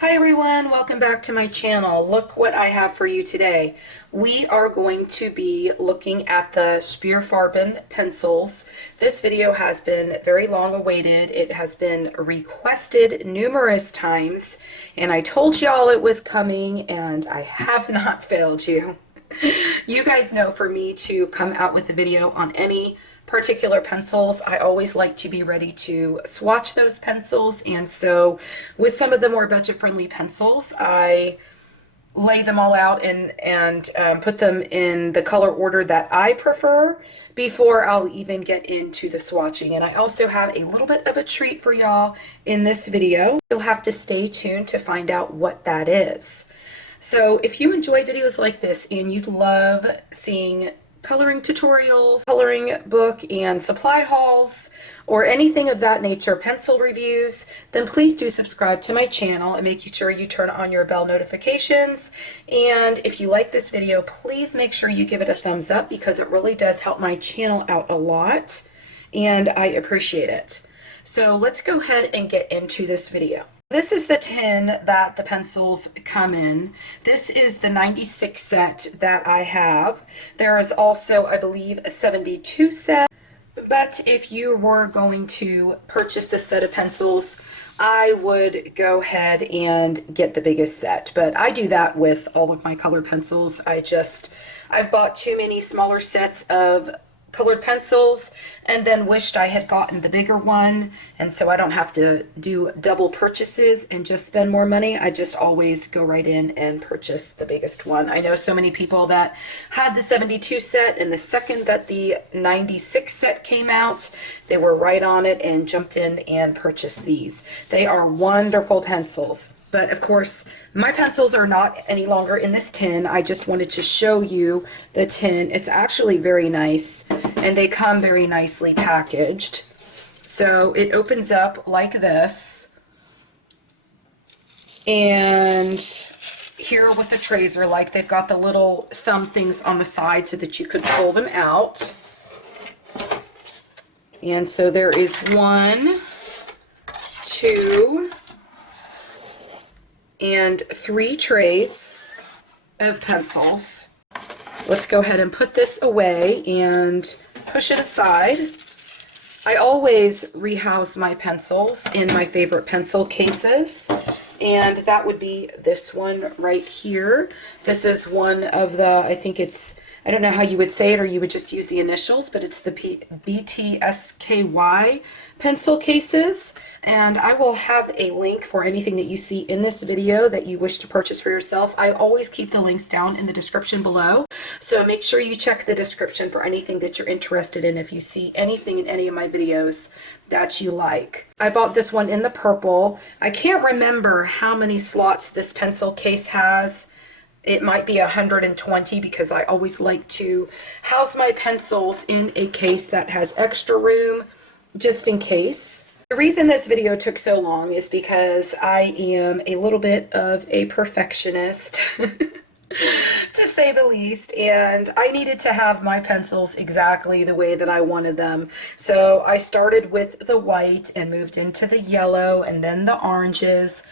Hi everyone, welcome back to my channel. Look what I have for you today. We are going to be looking at the Schpireer Farben pencils. This video has been very long awaited. It has been requested numerous times, and I told y'all it was coming, and I have not failed you. You guys know for me to come out with a video on any particular pencils, I always like to be ready to swatch those pencils, and so with some of the more budget-friendly pencils, I lay them all out and put them in the color order that I prefer before I'll even get into the swatching. And I also have a little bit of a treat for y'all in this video. You'll have to stay tuned to find out what that is. So if you enjoy videos like this and you'd love seeing coloring tutorials, coloring book and supply hauls, or anything of that nature, pencil reviews, then please do subscribe to my channel and make sure you turn on your bell notifications. And if you like this video, please make sure you give it a thumbs up because it really does help my channel out a lot, and I appreciate it. So let's go ahead and get into this video. This is the tin that the pencils come in. This is the 96 set that I have. There is also, I believe, a 72 set. But if you were going to purchase this set of pencils, I would go ahead and get the biggest set. But I do that with all of my colored pencils. I've bought too many smaller sets of colored pencils and then wished I had gotten the bigger one, and so I don't have to do double purchases and just spend more money. I just always go right in and purchase the biggest one. I know so many people that had the 72 set, and the second that the 96 set came out, they were right on it and jumped in and purchased these. They are wonderful pencils. But of course, my pencils are not any longer in this tin. I just wanted to show you the tin. It's actually very nice, and they come very nicely packaged. So it opens up like this. And here what the trays are like, they've got the little thumb things on the side so that you could pull them out. And so there is 1, 2, and 3 trays of pencils. Let's go ahead and put this away and push it aside. I always rehouse my pencils in my favorite pencil cases, and that would be this one right here. This is one of the, I don't know how you would say it, or you would just use the initials, but it's the BTSKY pencil cases. And I will have a link for anything that you see in this video that you wish to purchase for yourself. I always keep the links down in the description below, so make sure you check the description for anything that you're interested in if you see anything in any of my videos that you like. I bought this one in the purple. I can't remember how many slots this pencil case has. It might be 120 because I always like to house my pencils in a case that has extra room just in case. The reason this video took so long is because I am a little bit of a perfectionist, to say the least, and I needed to have my pencils exactly the way that I wanted them. So I started with the white and moved into the yellow and then the oranges.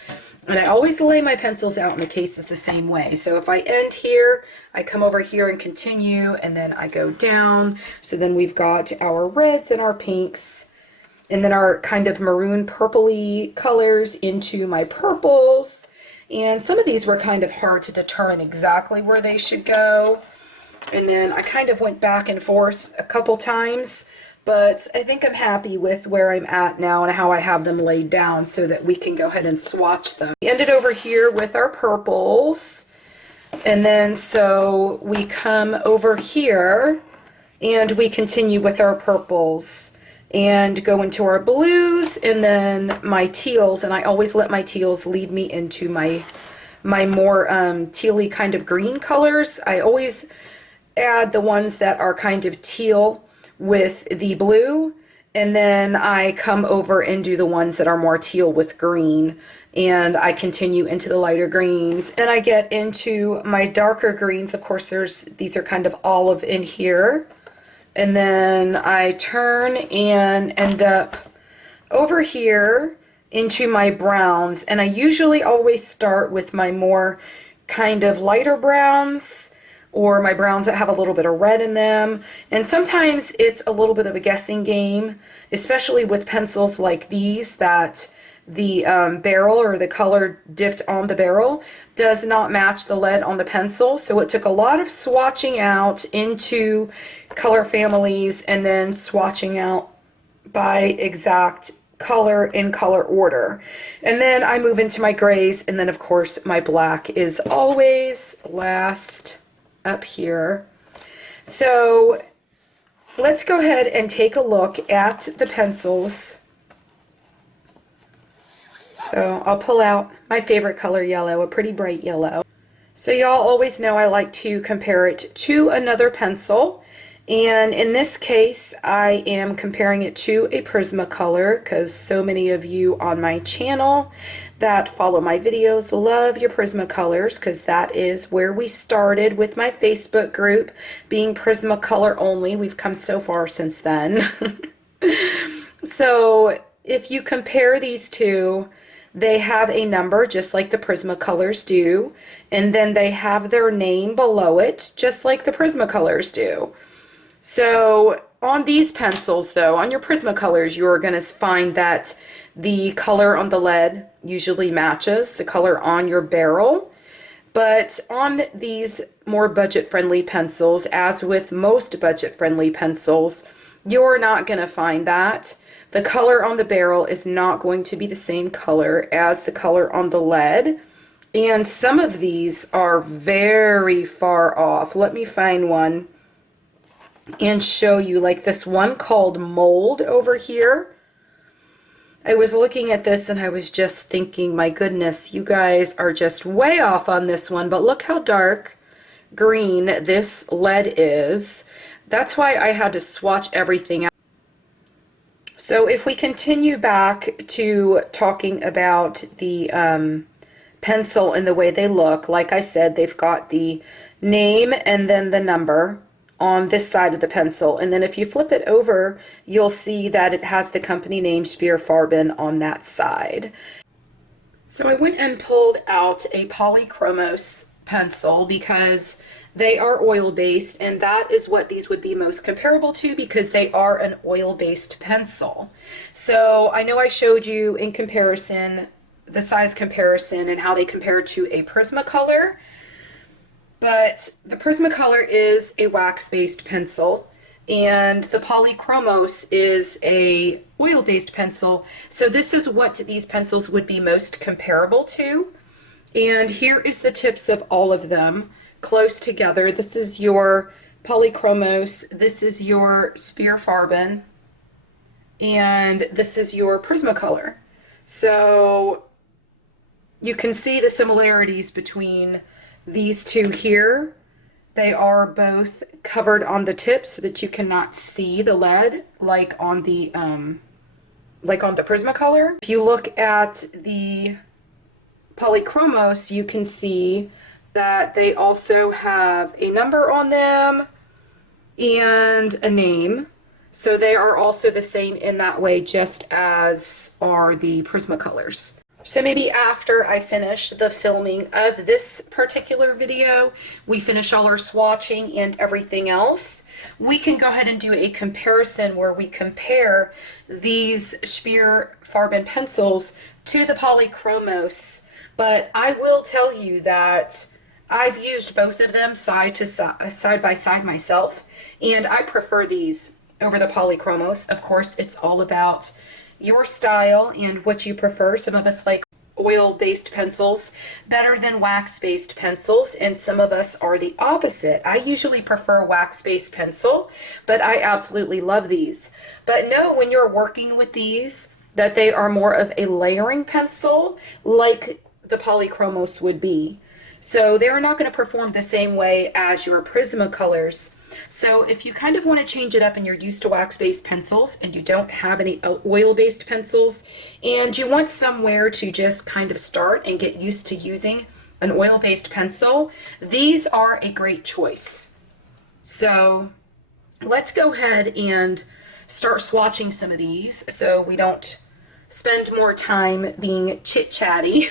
And I always lay my pencils out in the cases the same way. So if I end here, I come over here and continue, and then I go down. So then we've got our reds and our pinks, and then our kind of maroon purpley colors into my purples. And some of these were kind of hard to determine exactly where they should go. And then I kind of went back and forth a couple times, but I think I'm happy with where I'm at now and how I have them laid down so that we can go ahead and swatch them. We ended over here with our purples, and then so we come over here and we continue with our purples and go into our blues and then my teals, and I always let my teals lead me into my more tealy kind of green colors. I always add the ones that are kind of teal with the blue, and then I come over and do the ones that are more teal with green, and I continue into the lighter greens. Then I get into my darker greens. Of course, these are kind of olive in here, and then I turn and end up over here into my browns, and I usually always start with my more kind of lighter browns, or my browns that have a little bit of red in them. And sometimes it's a little bit of a guessing game, especially with pencils like these that the barrel, or the color dipped on the barrel, does not match the lead on the pencil. So it took a lot of swatching out into color families and then swatching out by exact color in color order. And then I move into my grays, and then of course my black is always last up here. So let's go ahead and take a look at the pencils. So I'll pull out my favorite color, yellow, a pretty bright yellow. So y'all always know I like to compare it to another pencil. And in this case, I am comparing it to a Prismacolor, because so many of you on my channel that follow my videos love your Prismacolors, because that is where we started with my Facebook group, being Prismacolor only. We've come so far since then. So if you compare these two, they have a number just like the Prismacolors do, and then they have their name below it just like the Prismacolors do. So on these pencils though, on your Prismacolors, you're going to find that the color on the lead usually matches the color on your barrel. But on these more budget-friendly pencils, as with most budget-friendly pencils, you're not going to find that. The color on the barrel is not going to be the same color as the color on the lead. And some of these are very far off. Let me find one and show you, like this one called Mold over here. I was looking at this and I was just thinking, my goodness, you guys are just way off on this one, but look how dark green this lead is. That's why I had to swatch everything out. So if we continue back to talking about the pencil and the way they look, like I said, they've got the name and then the number on this side of the pencil, and then if you flip it over, you'll see that it has the company name Schpireer Farben on that side. So I went and pulled out a polychromos pencil because they are oil-based, and that is what these would be most comparable to, because they are an oil-based pencil. So I know I showed you in comparison, the size comparison and how they compare to a Prismacolor. But the Prismacolor is a wax-based pencil, and the Polychromos is a oil-based pencil. So this is what these pencils would be most comparable to. And here is the tips of all of them close together. This is your Polychromos, this is your Schpireer Farben, and this is your Prismacolor. So you can see the similarities between these two here. They are both covered on the tip so that you cannot see the lead like on the Prismacolor. If you look at the Polychromos, you can see that they also have a number on them and a name. So they are also the same in that way, just as are the Prismacolors. So maybe after I finish the filming of this particular video, we finish all our swatching and everything else, we can go ahead and do a comparison where we compare these Schpireer Farben pencils to the Polychromos. But I will tell you that I've used both of them side by side myself, and I prefer these over the Polychromos. Of course, it's all about your style and what you prefer. Some of us like oil-based pencils better than wax-based pencils, and some of us are the opposite. I usually prefer wax-based pencil, but I absolutely love these. But know when you're working with these that they are more of a layering pencil like the Polychromos would be. So they're not going to perform the same way as your Prismacolors. So if you kind of want to change it up and you're used to wax-based pencils and you don't have any oil-based pencils and you want somewhere to just kind of start and get used to using an oil-based pencil, these are a great choice. So let's go ahead and start swatching some of these so we don't spend more time being chit-chatty.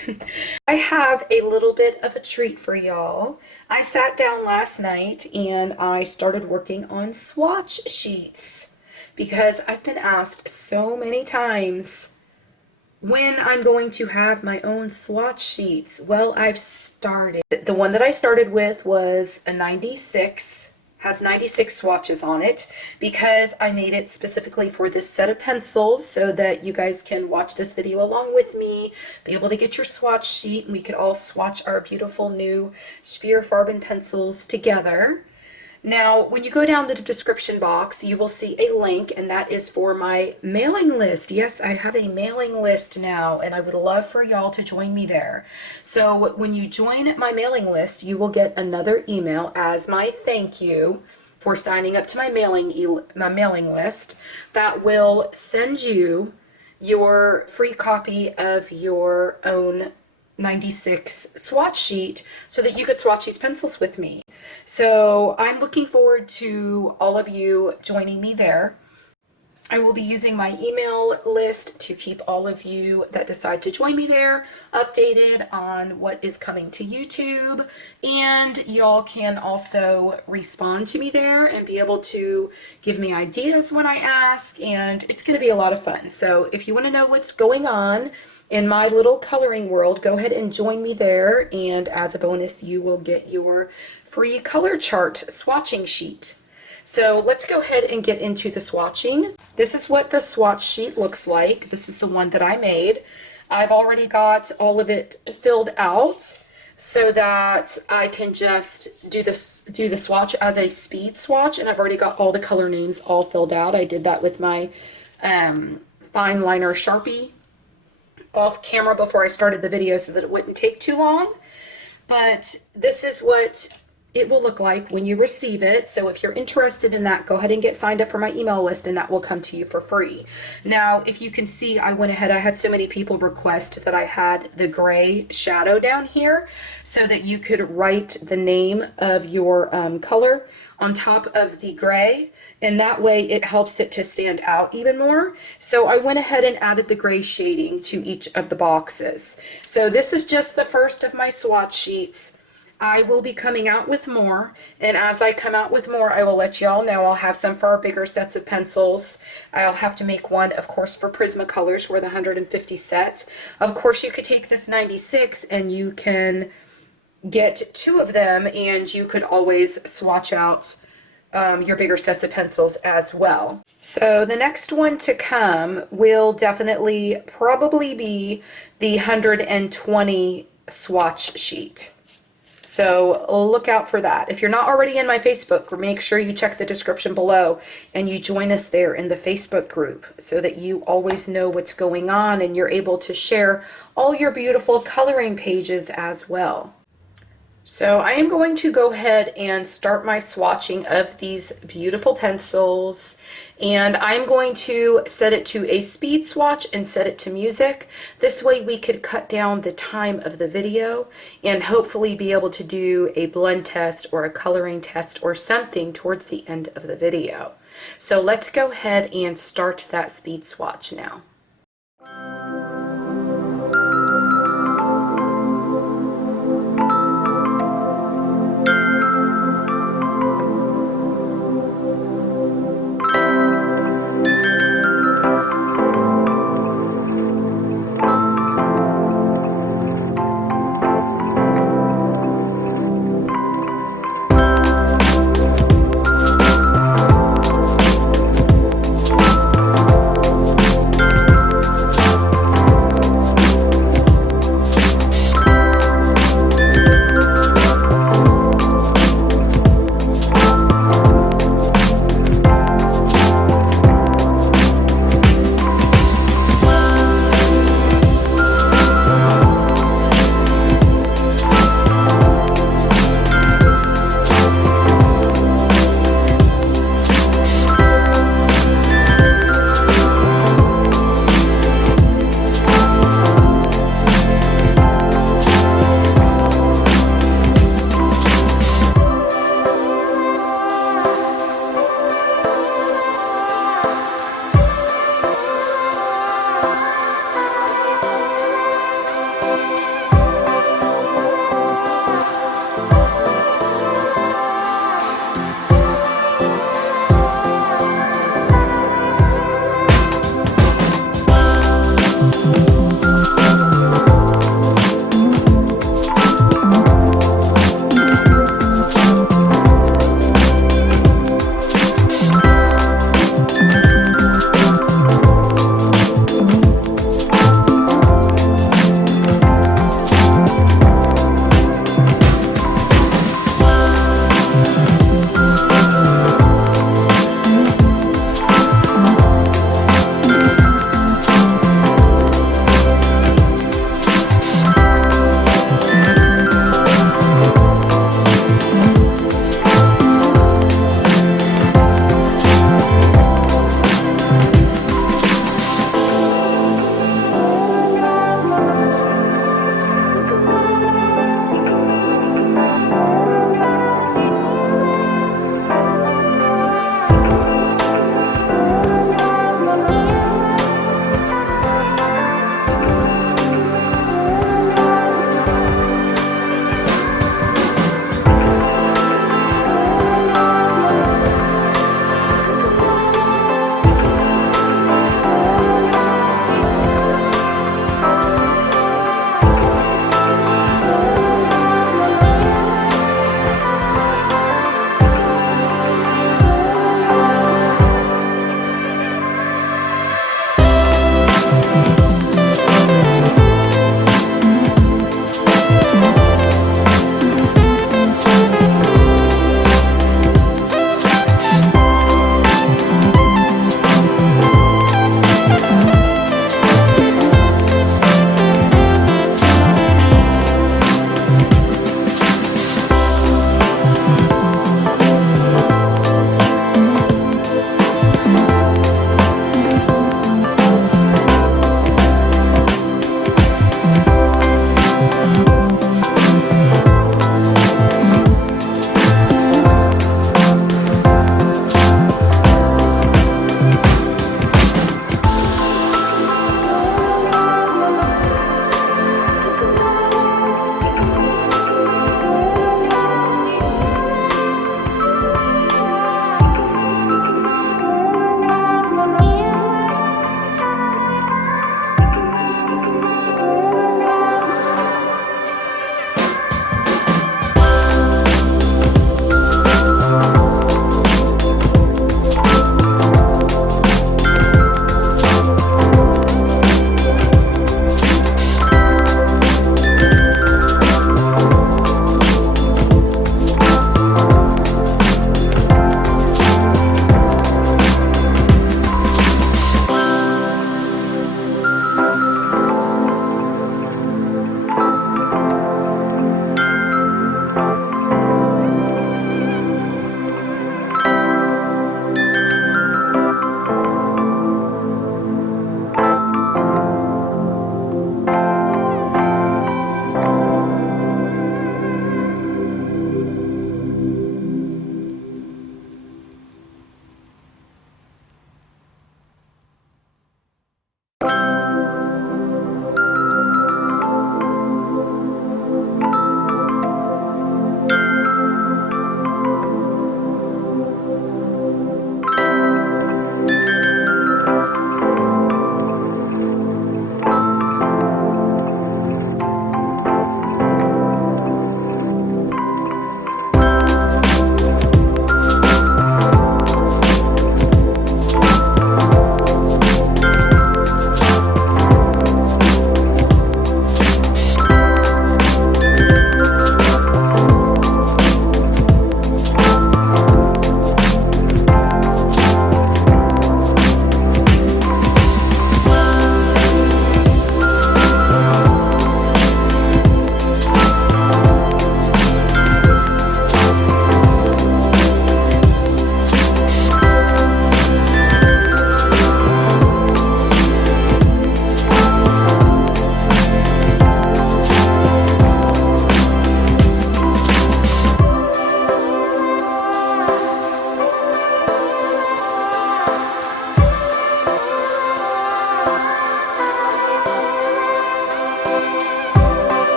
I have a little bit of a treat for y'all. I sat down last night and I started working on swatch sheets because I've been asked so many times when I'm going to have my own swatch sheets. Well, I've started. The one that I started with was a 96, has 96 swatches on it because I made it specifically for this set of pencils so that you guys can watch this video along with me, be able to get your swatch sheet, and we could all swatch our beautiful new Schpireer Farben pencils together. Now, when you go down to the description box, you will see a link, and that is for my mailing list. Yes, I have a mailing list now, and I would love for y'all to join me there. So when you join my mailing list, you will get another email as my thank you for signing up to my mailing list that will send you your free copy of your own 96 swatch sheet so that you could swatch these pencils with me. So I'm looking forward to all of you joining me there. I will be using my email list to keep all of you that decide to join me there updated on what is coming to YouTube, and y'all can also respond to me there and be able to give me ideas when I ask, and it's going to be a lot of fun. So if you want to know what's going on in my little coloring world, go ahead and join me there, and as a bonus you will get your free color chart swatching sheet. So let's go ahead and get into the swatching. This is what the swatch sheet looks like. This is the one that I made. I've already got all of it filled out so that I can just do the swatch as a speed swatch, and I've already got all the color names all filled out. I did that with my fine liner Sharpie off camera before I started the video so that it wouldn't take too long. But this is what it will look like when you receive it. So if you're interested in that, go ahead and get signed up for my email list, and that will come to you for free. Now, if you can see, I went ahead, I had so many people request that I had the gray shadow down here so that you could write the name of your color on top of the gray, and that way it helps it to stand out even more. So I went ahead and added the gray shading to each of the boxes. So this is just the first of my swatch sheets. I will be coming out with more, and as I come out with more, I will let y'all know. I'll have some for our bigger sets of pencils. I'll have to make one, of course, for Prismacolors for the 150 set. Of course, you could take this 96 and you can get 2 of them, and you could always swatch out your bigger sets of pencils as well. So the next one to come will definitely probably be the 120 swatch sheet. So look out for that. If you're not already in my Facebook, make sure you check the description below and you join us there in the Facebook group so that you always know what's going on and you're able to share all your beautiful coloring pages as well. So I am going to go ahead and start my swatching of these beautiful pencils, and I'm going to set it to a speed swatch and set it to music. This way we could cut down the time of the video and hopefully be able to do a blend test or a coloring test or something towards the end of the video. So let's go ahead and start that speed swatch now.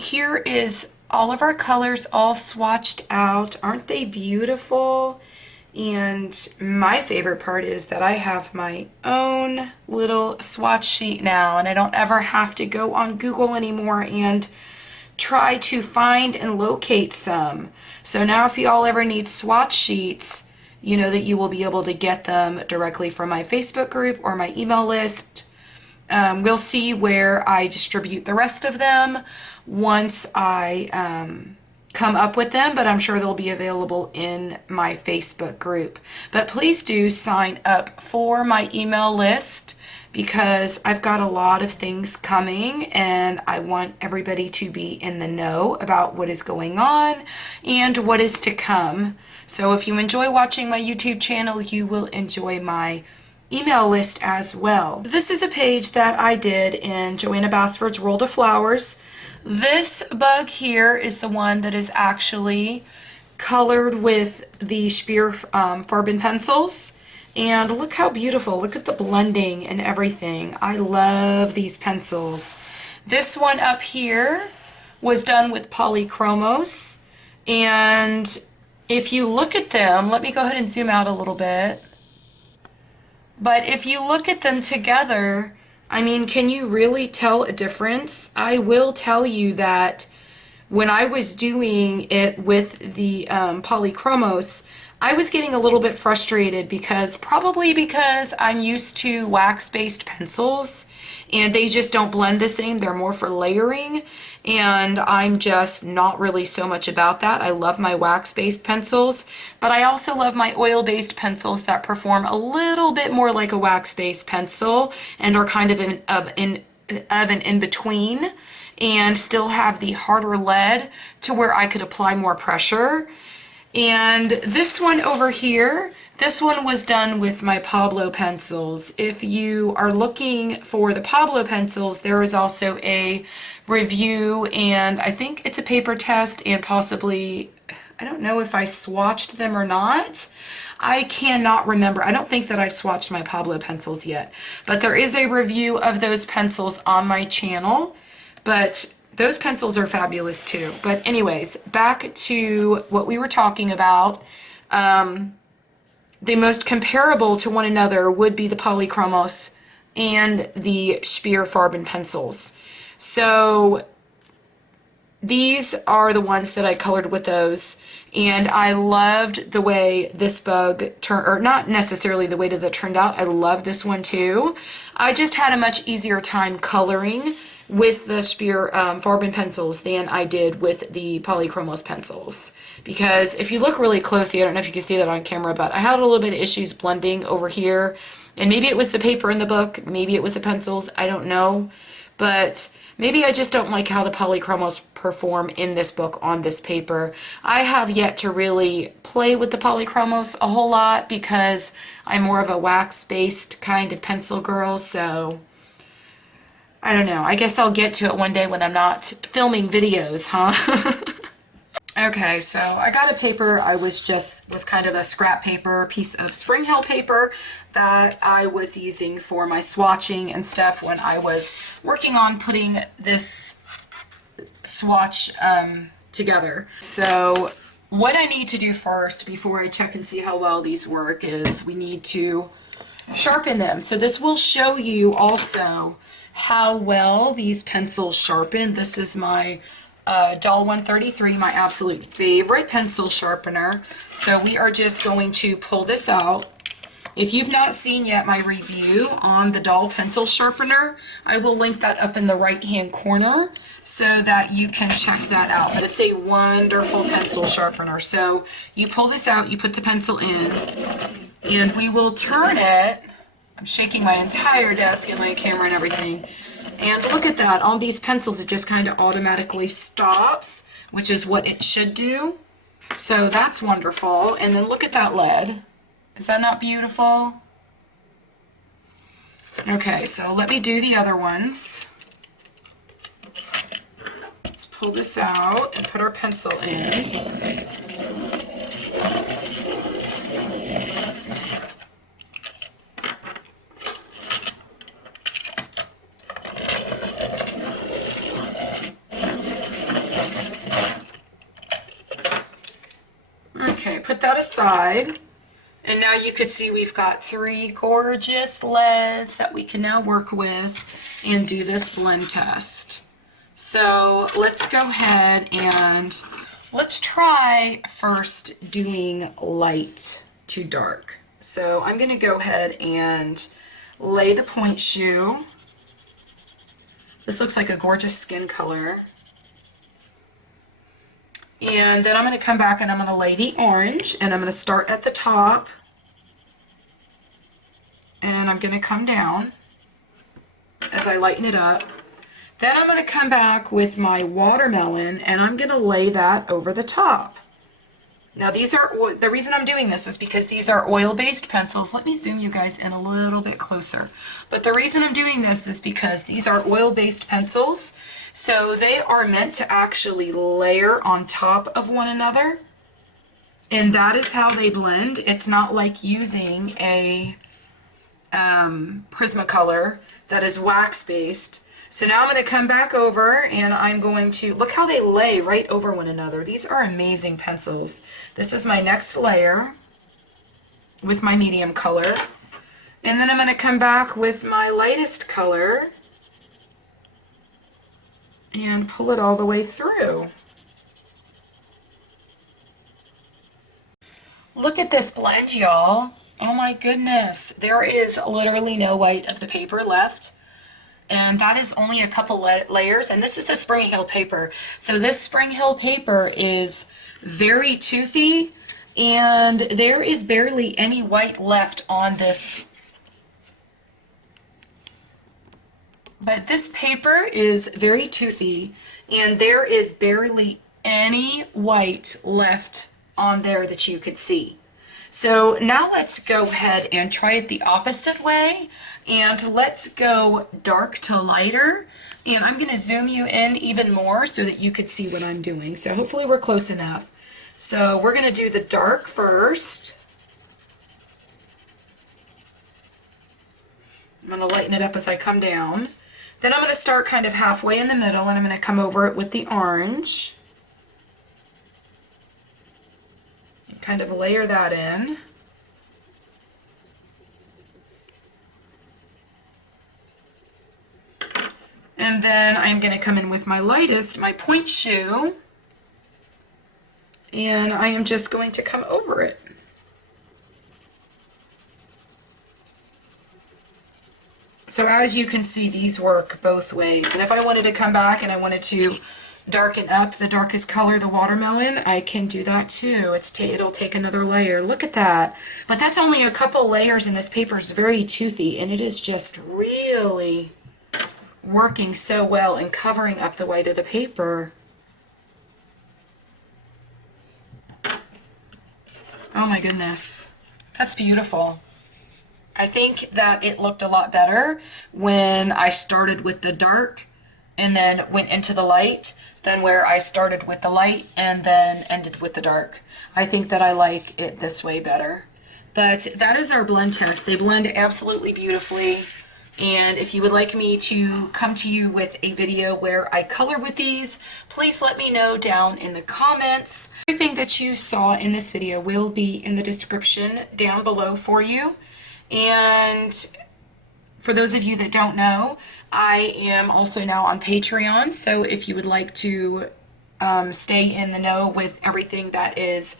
here is all of our colors all swatched out. Aren't they beautiful? And my favorite part is that I have my own little swatch sheet now, and I don't ever have to go on Google anymore and try to find and locate some. So now if you all ever need swatch sheets, you know that you will be able to get them directly from my Facebook group or my email list. We'll see where I distribute the rest of them once I come up with them, but I'm sure they'll be available in my Facebook group. But please do sign up for my email list, because I've got a lot of things coming and I want everybody to be in the know about what is going on and what is to come. So if you enjoy watching my YouTube channel, you will enjoy my email list as well. This is a page that I did in Joanna Basford's World of Flowers. This bug here is the one that is actually colored with the Schpireer Farben Pencils. And look how beautiful. Look at the blending and everything. I love these pencils. This one up here was done with polychromos. And if you look at them, let me go ahead and zoom out a little bit. But if you look at them together, I mean, can you really tell a difference? I will tell you that when I was doing it with the polychromos, I was getting a little bit frustrated probably because I'm used to wax-based pencils and they just don't blend the same. They're more for layering, and I'm just not really so much about that. I love my wax-based pencils, but I also love my oil-based pencils that perform a little bit more like a wax-based pencil and are kind of an in-between, and still have the harder lead to where I could apply more pressure. And this one over here, this one was done with my Pablo pencils. If you are looking for the Pablo pencils, there is also a review, and I think it's a paper test, and possibly, I don't know if I swatched them or not. I cannot remember. I don't think that I've swatched my Pablo pencils yet, but there is a review of those pencils on my channel. But those pencils are fabulous too. But anyways, back to what we were talking about. The most comparable to one another would be the polychromos and the Schpireer Farben pencils. So these are the ones that I colored with those, and I loved the way this bug turned, or not necessarily the way that it turned out. I love this one too. I just had a much easier time coloring with the Schpireer Farben pencils than I did with the polychromos pencils, because if you look really closely, I don't know if you can see that on camera, but I had a little bit of issues blending over here, and maybe it was the paper in the book, maybe it was the pencils, I don't know, but maybe I just don't like how the polychromos perform in this book on this paper. I have yet to really play with the polychromos a whole lot because I'm more of a wax-based kind of pencil girl, so I don't know. I guess I'll get to it one day when I'm not filming videos, huh? Okay, so I got a paper. Was kind of a scrap paper, piece of Spring Hill paper that I was using for my swatching and stuff when I was working on putting this swatch together. So what I need to do first before I check and see how well these work is we need to sharpen them. So this will show you also how well these pencils sharpen. This is my Doll 133, my absolute favorite pencil sharpener. So we are just going to pull this out. If you've not seen yet my review on the Doll pencil sharpener, I will link that up in the right hand corner so that you can check that out. But it's a wonderful pencil sharpener. So you pull this out, you put the pencil in, and we will turn it. I'm shaking my entire desk and my camera and everything. And look at that, on these pencils it just kind of automatically stops, which is what it should do. So that's wonderful. And then look at that lead. Is that not beautiful? Okay, so let me do the other ones. Let's pull this out and put our pencil in. put that aside. And now you can see we've got 3 gorgeous leads that we can now work with and do this blend test. So let's go ahead and let's try first doing light to dark. So I'm going to go ahead and lay the point shoe. This looks like a gorgeous skin color. And then I'm going to come back and I'm going to lay the orange, and I'm going to start at the top, and I'm going to come down as I lighten it up. Then I'm going to come back with my watermelon, and I'm going to lay that over the top. Now these are, the reason I'm doing this is because these are oil-based pencils. Let me zoom you guys in a little bit closer. But the reason I'm doing this is because these are oil-based pencils, so they are meant to actually layer on top of one another. And that is how they blend. It's not like using a Prismacolor that is wax-based. So now I'm going to come back over and I'm going to, look how they lay right over one another. These are amazing pencils. This is my next layer with my medium color. And then I'm going to come back with my lightest color and pull it all the way through. Look at this blend, y'all. Oh my goodness. There is literally no white of the paper left. And that is only a couple layers, and this is the Spring Hill paper. So this Spring Hill paper is very toothy, and there is barely any white left on this. But this paper is very toothy, and there is barely any white left on there that you could see. So now let's go ahead and try it the opposite way, and let's go dark to lighter, and I'm going to zoom you in even more so that you could see what I'm doing. So hopefully we're close enough. So we're going to do the dark first. I'm going to lighten it up as I come down. Then I'm going to start kind of halfway in the middle, and I'm going to come over it with the orange. Kind of layer that in. And then I'm going to come in with my lightest, my point shoe, and I am just going to come over it. So as you can see, these work both ways. And if I wanted to come back and I wanted to darken up the darkest color, the watermelon, I can do that too. It'll take another layer. Look at that. But that's only a couple layers, and this paper is very toothy, and it is just really working so well and covering up the white of the paper. Oh my goodness. That's beautiful. I think that it looked a lot better when I started with the dark and then went into the light than where I started with the light and then ended with the dark. I think that I like it this way better. But that is our blend test. They blend absolutely beautifully. And if you would like me to come to you with a video where I color with these, please let me know down in the comments. Everything that you saw in this video will be in the description down below for you. And for those of you that don't know, I am also now on Patreon, so if you would like to stay in the know with everything that is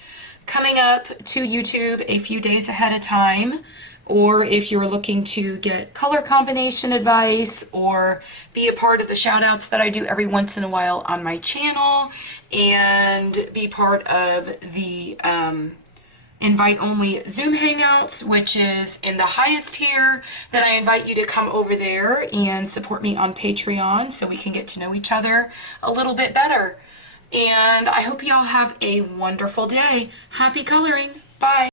coming up to YouTube a few days ahead of time, or if you're looking to get color combination advice or be a part of the shout outs that I do every once in a while on my channel, and be part of the invite-only Zoom Hangouts, which is in the highest tier, then I invite you to come over there and support me on Patreon so we can get to know each other a little bit better. And I hope you all have a wonderful day. Happy coloring. Bye.